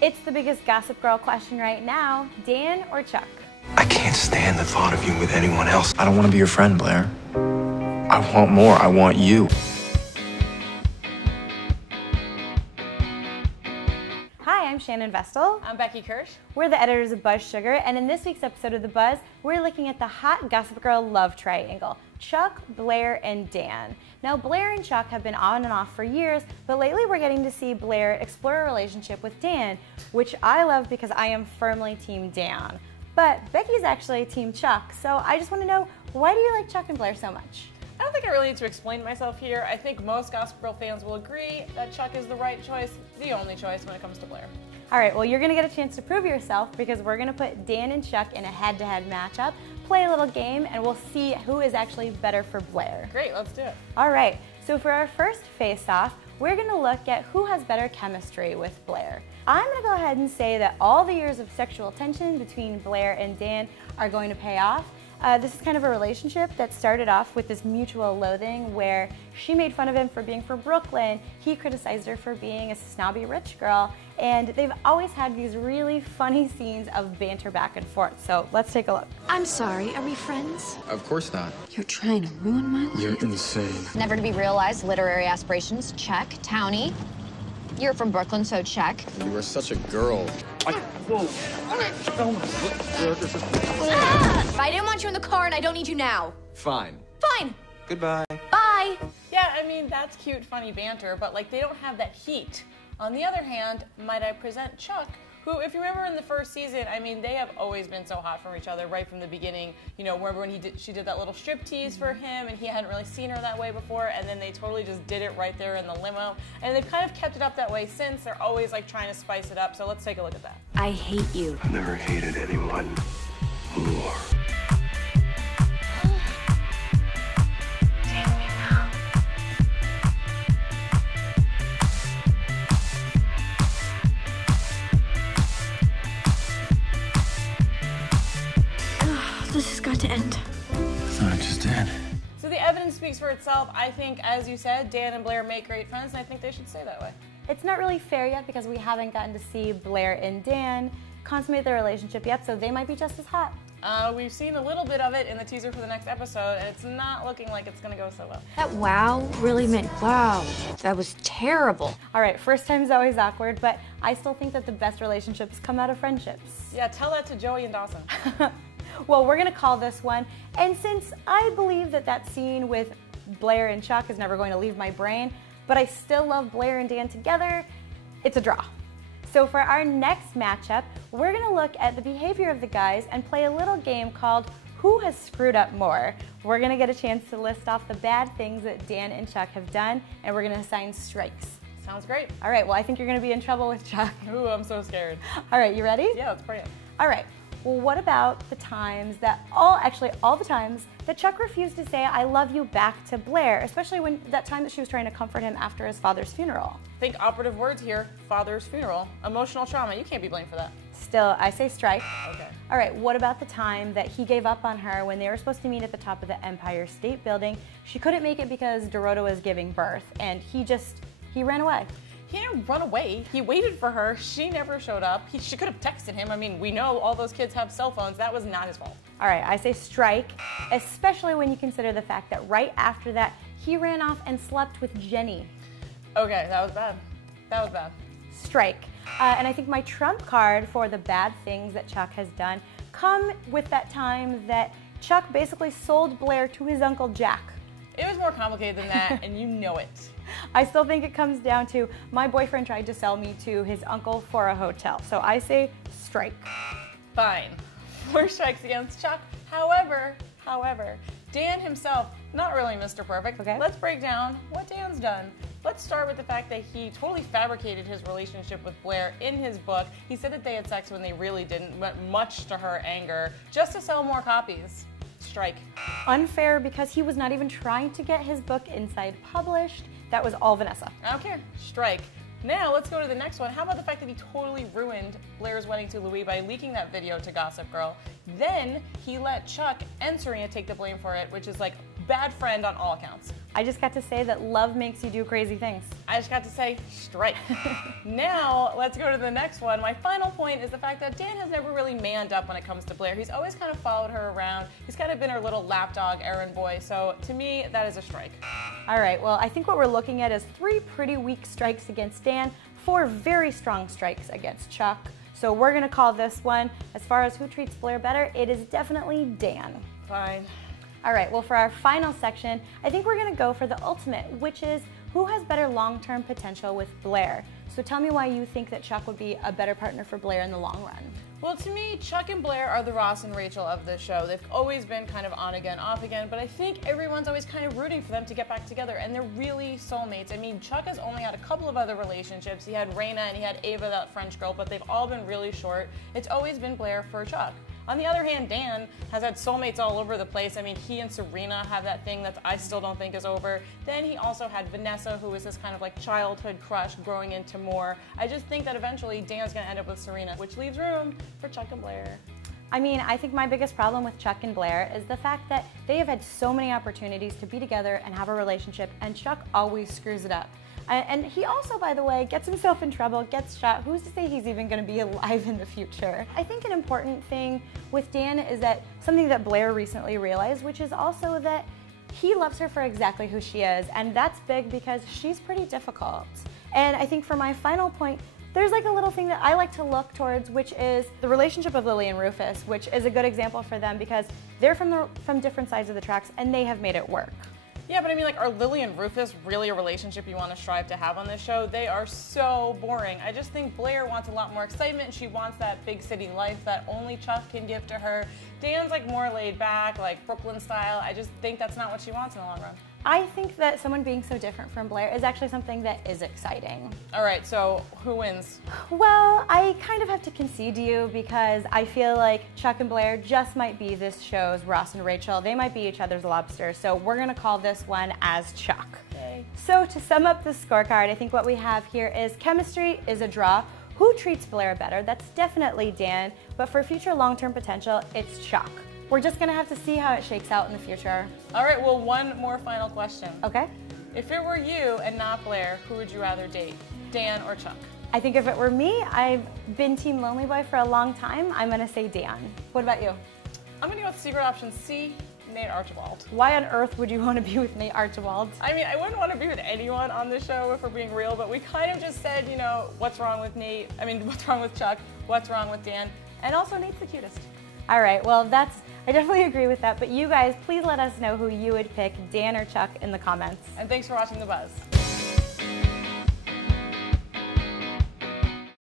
It's the biggest Gossip Girl question right now. Dan or Chuck? I can't stand the thought of you with anyone else. I don't want to be your friend, Blair. I want more. I want you. Hi, I'm Shannon Vestal. I'm Becky Kirsch. We're the editors of BuzzSugar, and in this week's episode of The Buzz, we're looking at the hot Gossip Girl love triangle, Chuck, Blair, and Dan. Now, Blair and Chuck have been on and off for years, but lately we're getting to see Blair explore a relationship with Dan, which I love because I am firmly Team Dan. But Becky's actually Team Chuck, so I just want to know, why do you like Chuck and Blair so much? I don't think I really need to explain myself here. I think most Gossip Girl fans will agree that Chuck is the right choice, the only choice when it comes to Blair. All right, well, you're going to get a chance to prove yourself because we're going to put Dan and Chuck in a head-to-head matchup, play a little game, and we'll see who is actually better for Blair. Great, let's do it. All right, so for our first face-off, we're going to look at who has better chemistry with Blair. I'm going to go ahead and say that all the years of sexual tension between Blair and Dan are going to pay off. This is kind of a relationship that started off with this mutual loathing where she made fun of him for being from Brooklyn, he criticized her for being a snobby rich girl, and they've always had these really funny scenes of banter back and forth. So let's take a look. I'm sorry, are we friends? Of course not. You're trying to ruin my life. You're insane. Never to be realized, literary aspirations, check. Townie, you're from Brooklyn, so check. You are such a girl. I didn't want you in the car and I don't need you now. Fine. Fine. Goodbye. Bye. Yeah, I mean, that's cute, funny banter, but like they don't have that heat. On the other hand, might I present Chuck, who, if you remember in the first season, I mean, they have always been so hot for each other right from the beginning. You know, remember when she did that little strip tease for him and he hadn't really seen her that way before, and then they totally just did it right there in the limo. And they've kind of kept it up that way since. They're always like trying to spice it up, so let's take a look at that. I hate you. I've never hated anyone more. This has got to end. I thought it just did. So the evidence speaks for itself. I think, as you said, Dan and Blair make great friends, and I think they should stay that way. It's not really fair yet because we haven't gotten to see Blair and Dan consummate their relationship yet, so they might be just as hot. We've seen a little bit of it in the teaser for the next episode, and it's not looking like it's going to go so well. That wow really meant wow. That was terrible. All right, first time's always awkward, but I still think that the best relationships come out of friendships. Yeah, tell that to Joey and Dawson. Well, we're gonna call this one, and since I believe that that scene with Blair and Chuck is never going to leave my brain, but I still love Blair and Dan together, it's a draw. So for our next matchup, we're gonna look at the behavior of the guys and play a little game called Who Has Screwed Up More? We're gonna get a chance to list off the bad things that Dan and Chuck have done, and we're gonna assign strikes. Sounds great. All right, well, I think you're gonna be in trouble with Chuck. Ooh, I'm so scared. All right, you ready? Yeah, let's pray it. All right. Well, what about the times that all the times that Chuck refused to say I love you back to Blair, especially when that time that she was trying to comfort him after his father's funeral? Think operative words here, father's funeral, emotional trauma. You can't be blamed for that. Still, I say strike. Okay. All right, what about the time that he gave up on her when they were supposed to meet at the top of the Empire State Building? She couldn't make it because Dorota was giving birth, and he ran away. He didn't run away. He waited for her. She never showed up. She could have texted him. I mean, we know all those kids have cell phones. That was not his fault. All right, I say strike, especially when you consider the fact that right after that, he ran off and slept with Jenny. Okay, that was bad. That was bad. Strike. And I think my trump card for the bad things that Chuck has done come with that time that Chuck basically sold Blair to his Uncle Jack. It was more complicated than that, and you know it. I still think it comes down to my boyfriend tried to sell me to his uncle for a hotel. So I say strike. Fine. 4 strikes against Chuck. However, Dan himself, not really Mr. Perfect. Okay. Let's break down what Dan's done. Let's start with the fact that he totally fabricated his relationship with Blair in his book. He said that they had sex when they really didn't, much to her anger, just to sell more copies. Strike. Unfair because he was not even trying to get his book inside published. That was all Vanessa. I don't care. Strike. Now let's go to the next one. How about the fact that he totally ruined Blair's wedding to Louis by leaking that video to Gossip Girl? Then he let Chuck and Serena take the blame for it, which is like bad friend on all accounts. I just got to say that love makes you do crazy things. I just got to say, strike. Now, let's go to the next one. My final point is the fact that Dan has never really manned up when it comes to Blair. He's always kind of followed her around. He's kind of been her little lapdog errand boy. So to me, that is a strike. All right, well, I think what we're looking at is 3 pretty weak strikes against Dan, 4 very strong strikes against Chuck. So we're gonna call this one, as far as who treats Blair better, it is definitely Dan. Fine. All right, well, for our final section, I think we're gonna go for the ultimate, which is who has better long-term potential with Blair. So tell me why you think that Chuck would be a better partner for Blair in the long run. Well, to me, Chuck and Blair are the Ross and Rachel of the show. They've always been kind of on again, off again, but I think everyone's always kind of rooting for them to get back together, and they're really soulmates. I mean, Chuck has only had a couple of other relationships. He had Raina and he had Ava, that French girl, but they've all been really short. It's always been Blair for Chuck. On the other hand, Dan has had soulmates all over the place. I mean, he and Serena have that thing that I still don't think is over. Then he also had Vanessa, who was this kind of like childhood crush growing into more. I just think that eventually Dan's gonna end up with Serena, which leaves room for Chuck and Blair. I mean, I think my biggest problem with Chuck and Blair is the fact that they have had so many opportunities to be together and have a relationship, and Chuck always screws it up. And he also, by the way, gets himself in trouble, gets shot. Who's to say he's even going to be alive in the future? I think an important thing with Dan is that something that Blair recently realized, which is also that he loves her for exactly who she is, and that's big because she's pretty difficult. And I think for my final point, there's like a little thing that I like to look towards, which is the relationship of Lily and Rufus, which is a good example for them because they're from different sides of the tracks and they have made it work. Yeah, but I mean, like, are Lily and Rufus really a relationship you want to strive to have on this show? They are so boring. I just think Blair wants a lot more excitement. She wants that big city life that only Chuck can give to her. Dan's like more laid back, like Brooklyn style. I just think that's not what she wants in the long run. I think that someone being so different from Blair is actually something that is exciting. All right, so who wins? Well, I kind of have to concede to you because I feel like Chuck and Blair just might be this show's Ross and Rachel. They might be each other's lobsters, so we're gonna call this one as Chuck. Okay. So to sum up the scorecard, I think what we have here is chemistry is a draw. Who treats Blair better? That's definitely Dan, but for future long-term potential, it's Chuck. We're just gonna have to see how it shakes out in the future. All right, well, one more final question. Okay. If it were you and not Blair, who would you rather date, Dan or Chuck? I think if it were me, I've been Team Lonely Boy for a long time, I'm gonna say Dan. What about you? I'm gonna go with secret option C, Nate Archibald. Why on earth would you want to be with Nate Archibald? I mean, I wouldn't want to be with anyone on the show if we're being real, but we kind of just said, you know, what's wrong with Nate? I mean, what's wrong with Chuck? What's wrong with Dan? And also, Nate's the cutest. All right, well, I definitely agree with that, but you guys, please let us know who you would pick, Dan or Chuck, in the comments. And thanks for watching The Buzz.